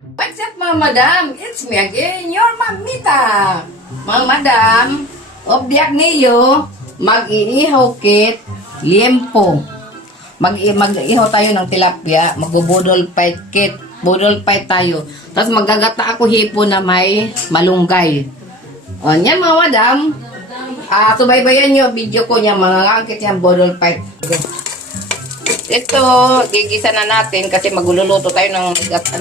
What's up mga madam? It's me again, your mamita. Mga madam, obdiak niyo, mag-iihaw kit, liempo. Mag-ihaw tayo ng tilapia, magbubudol fight kit, budol fight tayo. Tapos magagata ako hipo na may malunggay. O, yan mga madam. Subaybayan nyo video ko niya, mga ngangkit yan, budol fight. Ito, gigisa na natin kasi magluluto tayo ng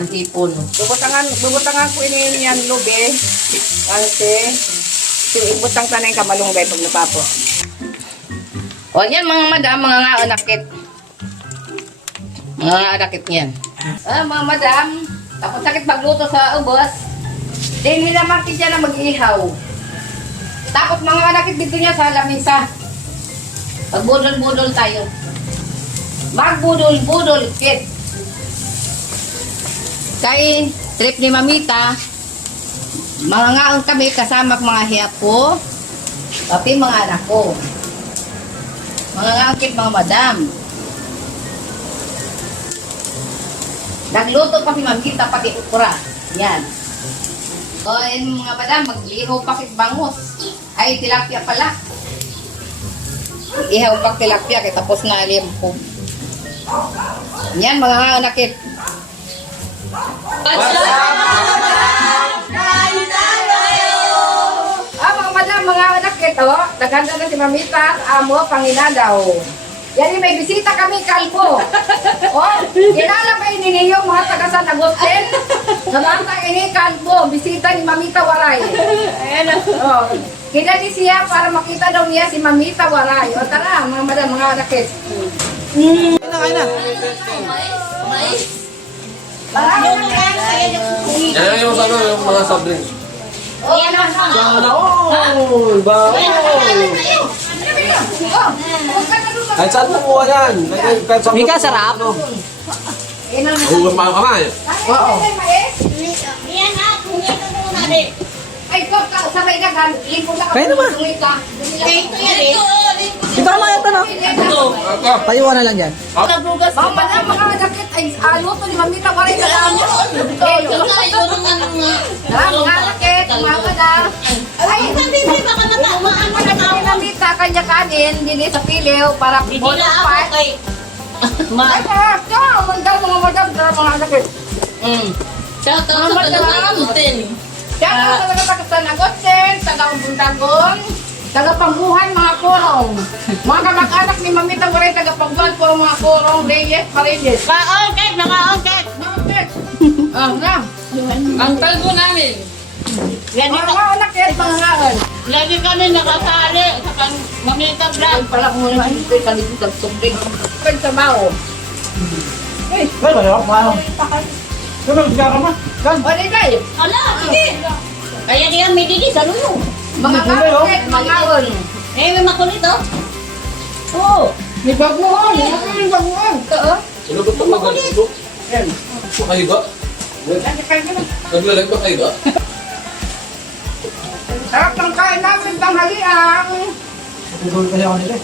hipon. Bubutangan ko ini yan, lube. Kasi, ibutang tanay ka malunggay pag natapos. O, yan mga madam, mga ngaanakit. Mga ngaanakit niyan. Mga madam, tapos sakit magluto sa ubos. Hindi naman siya na mag-ihaw. Tapos mga anakit dito niya sa lamisa. Pagbudol-budol tayo. Magbudol-budol kit. Kay trip ni Mamita, mga ngaon kami kasama mga hiya ko, pati mga anak ko. Mga ngaon kit mga madam. Nagluto pa si Mamita pati ukra. Yan. O mga madam, mag-ihaw pa kit bangus. Ay, tilapia pala. Ihaw pa tilapia kaya tapos na liempo. Yan mga anakit. Mga madam, mga anakit, naganda na si Mamita, amo, Panginadaw. Yan may bisita kami, kalbo. Kilala ba ini niyo mga taga San Agustin? Samantang ini kalbo, bisita ni Mamita Waray. Kilala siya para makita daw niya si Mamita Waray. O tara, mga madam, mga anakit. Kain na. Yan yung sana yung mga soft drinks. Sana all! Bawal! Kahit saan makuha yan. Kahit saan Mika, sarap. Huwag makakamay. Oo. Yan na, kumita mo na din. Ay, sabay na gan. Lipo na Kaya naman. Ito yan eh. Dito ka mga ito, no? Payuan na lang yan. Mga madam, mga anakit, ay luto ni Mamita Waray na damo. Mga anakit, mga madam. Ay, Hindi baka matamaan mo na Ay, Mamita, kanya kanin, dili sa piliw, para Hindi bonus na ako part. kay... Ay, mga madam, mga anakit. Shout out sa Tagapagustin. Yan ang taga San Agustin, taga Bundagon, taga Pambuhan, mga kurong. Mga kamag-anak ni Mamita Waray, taga Pambuhan po, mga kurong, Reyes, Paredes. Kaongket, mga ongket. Na. Ang tago namin. Yan Mga ito. anak yan, mga ngaon. Lagi kami nakasali sa Mamita Vlog. Ay, pala kung naman ito, kalimutan, tubig. Pag sa bao. Pero, wow. Pero, ka ma. Gan. O, Liday, Ala, sige. Kaya niya may didi sa luyo. mga ngaon, mga ngaon. Eh, may makulit oh. Oo. May baguhan, may baguhan. Oo. Ano ba ito mag-alito? Makahiga? Naglalag ba kahiga? Sarap ng kain namin, tanghalian. Pagod kasi ako nila.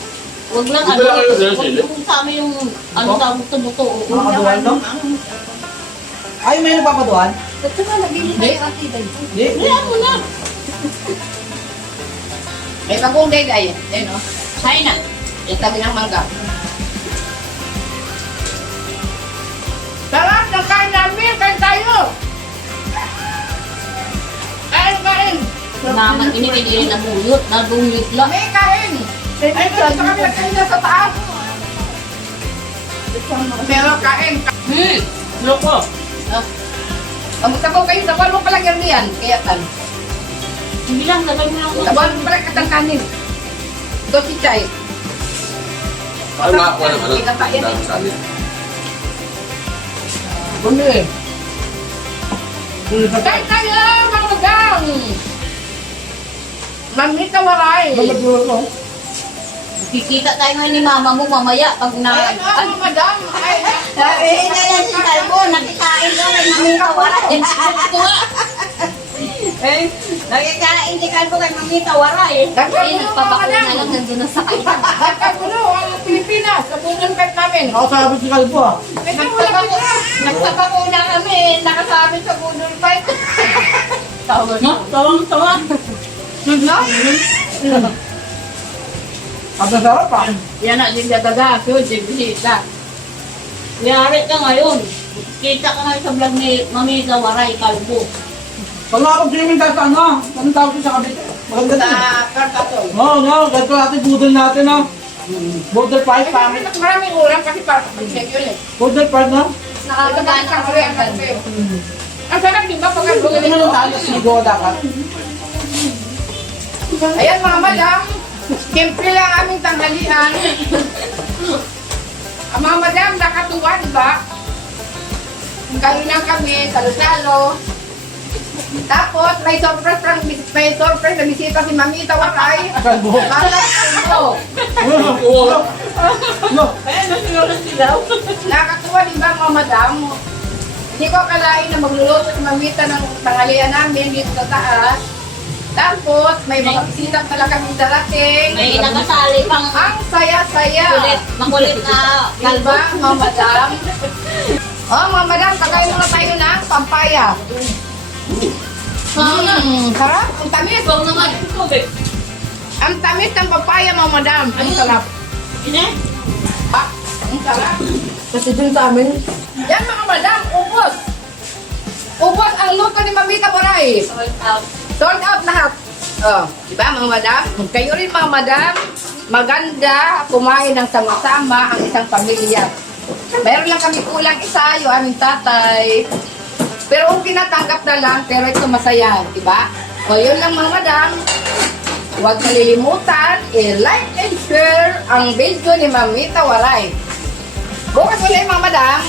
Huwag lang Hindi ba kayo Huwag sila? yung sa amin yung ano sa buto-buto. Nakapaduan to? Ay, may napapaduan? Ito na, nabili tayo ang tibay. Hindi. Kaya mo na. May bagong Liday. Ayun, o. Kaya na. Yung tabi ng mangga. Sarap ng kain namin, kain tayo. Kain. Naman ini na bulot, na dumit lang. May kain. Ay, ito kami nagkain na sa taas. Meron kain. Loko. Magsabaw kayo, sabaw mo palang yan. Kaya tan. Hindi lang, sabay mo lang. Sabaw mo palang katang kanin. Ito si Chay. Ano nakakuha ng ano? Kinatayan Dami eh. sa amin. Bumi. Kain tayo, mga magang. Mamita Waray. Kikita tayo ngayon ni mama mo mamaya pag na... Ay, ano, madam? Ay, Sabi na yan si Kalbo, nakikain ka kay Mamita Waray. Eh, nakikain si Kalbo kay Mamita Waray. Nagkagulo, Nagpapako na madam. lang nandun na sa kanya. Nagkagulo ang Pilipinas. Sa punong pet namin. Ako sabi si Kalbo ah. Ito, wala ka. Nagpapako na kami, nakasabit sa buto. Tawang-tawa. No? Ang sarap pa. Yan na, hindi dadaga. Yun, bisita. Yari ka ngayon. Kita ka ngayon sa vlog ni Mami Zawaray, Kalbo. Wala akong swimming dahil sa ano. Anong tawag ko sa kabit? Maganda din. Sa karkaton. Oo, no. Ganito natin budol natin, no. Budol price, pamit. Maraming ulam kasi para pag-check yun eh. Budol price, no. Nakakagana ka ulit. Ang sarap, di ba? Pag ang Hindi mo nung tayo, sigo dapat. Ayan mga madam, simple lang aming tanghalian. Ang mga madam, nakatuwa, di ba? Kain lang kami, salo-salo. Tapos, may surprise na bisita si Mami Tawaray. Kalbo. Balang kalbo. No. Nakakatuwa, di ba mga madam? Hindi ko akalain na magluluto si Mamita ng tanghalian namin dito sa taas. Tapos, may mga bisita pala kaming darating. May nakasali pang Ang saya-saya. makulit na Kalbo, Kalbo. mga madam. Oh, mga madam, kakain muna tayo ng pampaya. Sarap. Ang tamis. Ikaw naman. Ang tamis ng papaya, mga madam. Ang sarap. Ine? Ah, ang sarap. Kasi dun sa amin, Yan, mga madam, ubos. Ubos ang luto ni Mamita Baray. Sold out lahat. Oh, di ba mga madam? Kayo rin mga madam, maganda kumain ng sama-sama ang isang pamilya. Meron lang kami kulang isa, yung aming tatay. Pero okay na, tanggap na lang, pero ito masaya, di ba? O yun lang mga madam. Huwag kalilimutan, i-like and share ang video ni Mamita Waray. Bukas ulit mga madam.